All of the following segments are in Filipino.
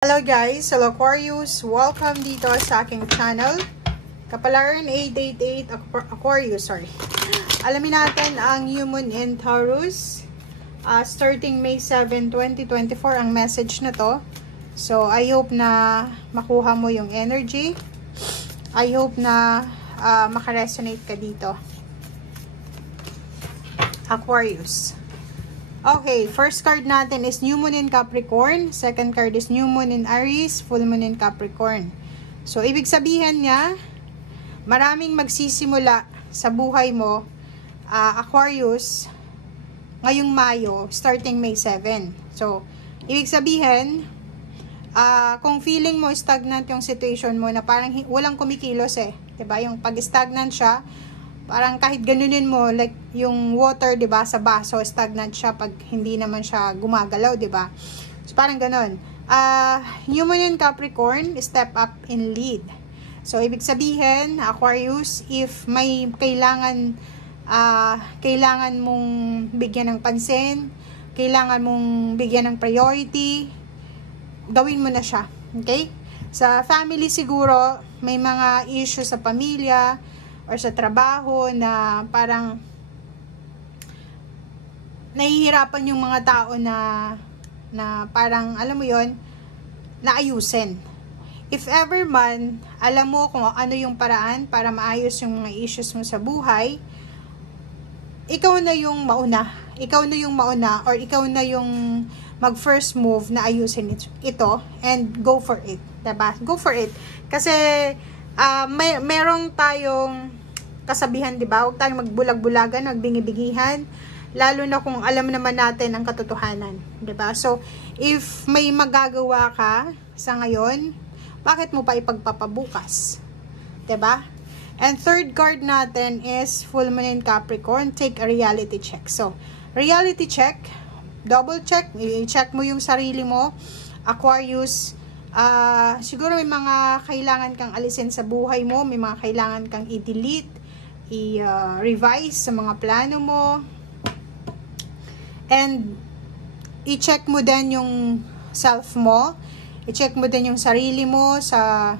Hello guys, hello Aquarius, welcome dito sa aking channel. Kapalaran 888 Aquarius, sorry. Alamin natin ang New Moon in Taurus. Starting May 7, 2024 ang message na to. So I hope na makuha mo yung energy. I hope na makaresonate ka dito. Aquarius. Okay, first card natin is New Moon in Capricorn. Second card is New Moon in Aries, Full Moon in Capricorn. So, ibig sabihin niya, maraming magsisimula sa buhay mo, Aquarius, ngayong Mayo, starting May 7. So, ibig sabihin, kung feeling mo stagnant yung situation mo na parang walang kumikilos diba? Yung pag-stagnant siya, parang kahit ganunin mo, like yung water, diba, sa baso, stagnant siya pag hindi naman siya gumagalaw, diba? So, parang ganun. New Moon in Capricorn, step up in lead. So, ibig sabihin, Aquarius, if may kailangan mong bigyan ng pansin, kailangan mong bigyan ng priority, gawin mo na siya. Okay? Sa family siguro, may mga issues sa pamilya, or sa trabaho na parang nahihirapan yung mga tao na parang, alam mo yon, na ayusin. If ever man, alam mo kung ano yung paraan para maayos yung mga issues mo sa buhay, ikaw na yung mauna. Ikaw na yung mauna or ikaw na yung mag-first move na ayusin ito and go for it. Diba? Go for it. Kasi merong tayong kasabihan, di ba? Huwag tayong magbulag-bulagan, magbingi-bigihan, lalo na kung alam naman natin ang katotohanan, di ba? So, if may magagawa ka sa ngayon, bakit mo pa ipagpapabukas? Di ba? And third card natin is Full Moon in Capricorn, take a reality check. So, reality check, double check, i-check mo yung sarili mo, Aquarius. Siguro may mga kailangan kang alisin sa buhay mo, may mga kailangan kang i-delete, i-revise sa mga plano mo, and i-check mo din yung self mo, i-check mo din yung sarili mo sa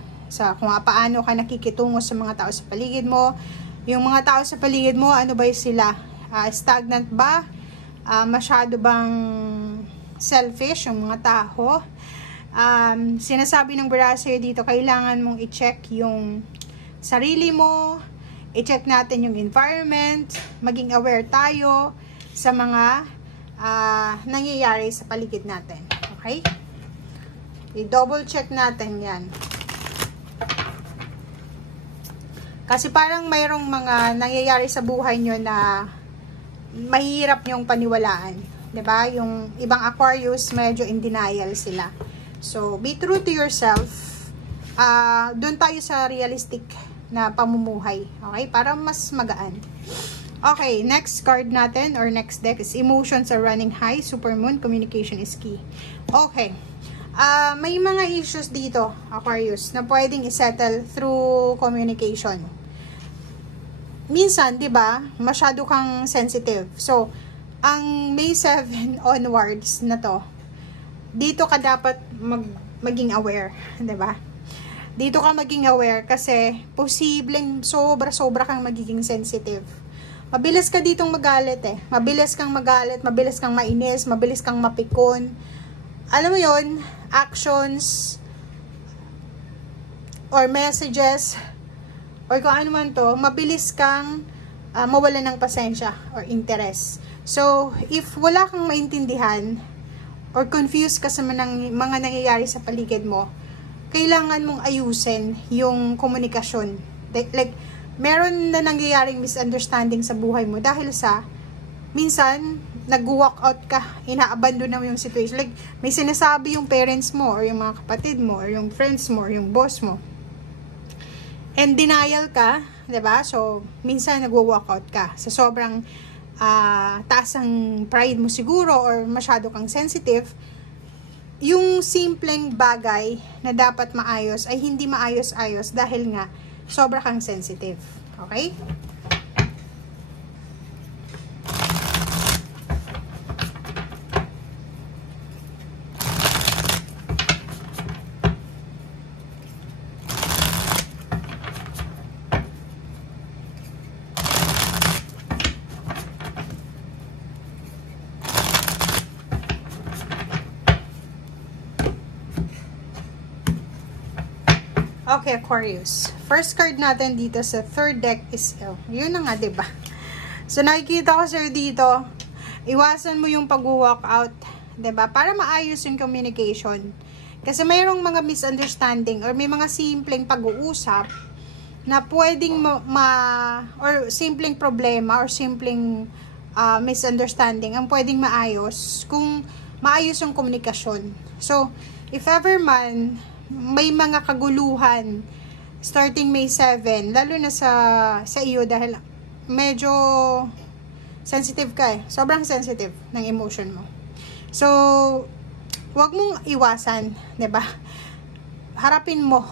kung paano ka nakikitungo sa mga tao sa paligid mo. Yung mga tao sa paligid mo, ano ba sila? Stagnant ba? Masyado bang selfish yung mga tao? Sinasabi ng Brasser dito, kailangan mong i-check yung sarili mo, i-check natin yung environment, maging aware tayo sa mga nangyayari sa paligid natin. Okay? I-double check natin yan. Kasi parang mayroong mga nangyayari sa buhay nyo na mahirap yung paniwalaan. 'Di ba? Yung ibang Aquarius, medyo in denial sila. So, be true to yourself. Doon tayo sa realistic na pamumuhay. Okay? Para mas magaan. Okay, next card natin or next deck is Emotions are running high. Supermoon, communication is key. Okay. May mga issues dito, Aquarius, na pwedeng isettle through communication. Minsan, 'di ba, masyado kang sensitive. So, ang May 7 onwards na to, dito ka dapat maging aware, 'di ba? Dito ka maging aware kasi posibleng sobra-sobra kang magiging sensitive. Mabilis ka ditong magalit Mabilis kang magalit, mabilis kang mainis, mabilis kang mapikon. Alam mo 'yon, actions or messages or kung ano man to, mabilis kang mawalan ng pasensya or interest. So, if wala kang maintindihan or confused ka sa mga nangyayari sa paligid mo, kailangan mong ayusin yung komunikasyon. Like, meron na nangyayaring misunderstanding sa buhay mo dahil sa, minsan, nag-walk out ka, ina-abandon mo yung situation. Like, may sinasabi yung parents mo, or yung mga kapatid mo, or yung friends mo, or yung boss mo. And denial ka, 'di ba? So, minsan nag-walk out ka sa sobrang taas ang pride mo siguro, or masyado kang sensitive. Yung simpleng bagay na dapat maayos ay hindi maayos-ayos dahil nga sobra kang sensitive. Okay? Okay, Aquarius. First card natin dito sa third deck is, yun na nga, diba? So, nakikita ko sa'yo dito, iwasan mo yung pag-walk out, diba? Para maayos yung communication. Kasi mayroong mga misunderstanding or may mga simpleng pag-uusap na pwedeng or simpleng problema or simpleng misunderstanding ang pwedeng maayos kung maayos yung komunikasyon. So, if ever man may mga kaguluhan starting May 7, lalo na sa iyo dahil medyo sensitive ka eh. Sobrang sensitive ng emotion mo. So, wag mong iwasan, 'di ba? Harapin mo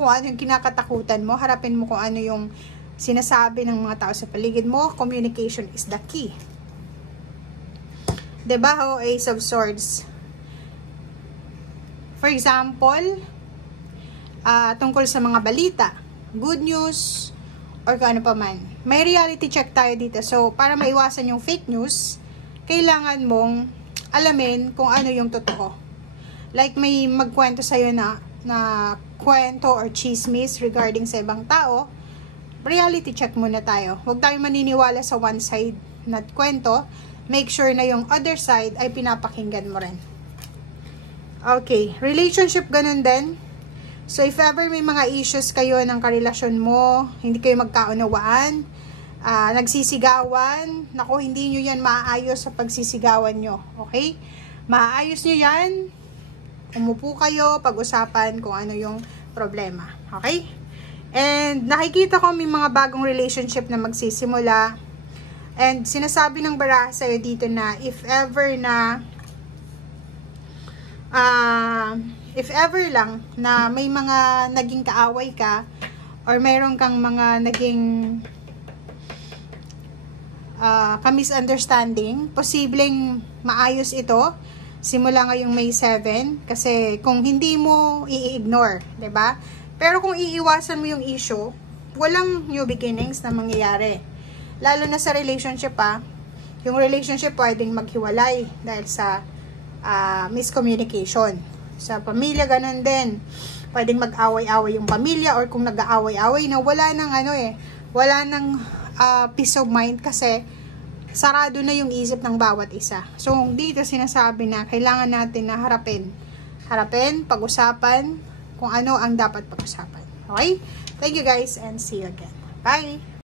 kung ano yung kinakatakutan mo, harapin mo kung ano yung sinasabi ng mga tao sa paligid mo. Communication is the key. 'Di ba? Ace of Swords. For example, tungkol sa mga balita, good news, or kung ano pa man. May reality check tayo dito. So, para maiwasan yung fake news, kailangan mong alamin kung ano yung totoo. Like, may magkwento sa'yo na kwento or chismis regarding sa ibang tao, reality check muna tayo. Huwag tayo maniniwala sa one side na kwento. Make sure na yung other side ay pinapakinggan mo rin. Okay, relationship ganun din. So, if ever may mga issues kayo ng karelasyon mo, hindi kayo magkaunawaan, nagsisigawan, naku, hindi nyo yan maayos sa pagsisigawan nyo. Okay? Maayos nyo yan, umupo kayo, pag-usapan kung ano yung problema. Okay? And, nakikita ko may mga bagong relationship na magsisimula. And, sinasabi ng baraha sa'yo dito na, if ever lang na may mga naging kaaway ka or mayroon kang mga naging ka-misunderstanding, posibleng maayos ito simula ngayong May 7 kasi kung hindi mo i-ignore, 'di ba? Pero kung iiwasan mo yung issue, walang new beginnings na mangyayari. Lalo na sa relationship yung relationship pwedeng maghiwalay dahil sa miscommunication. Sa pamilya, ganun din. Pwedeng mag-away-away yung pamilya or kung nag-aaway-away na wala nang peace of mind kasi sarado na yung isip ng bawat isa. So, dito sinasabi na kailangan natin na harapin, pag-usapan kung ano ang dapat pag-usapan. Okay? Thank you guys and see you again. Bye!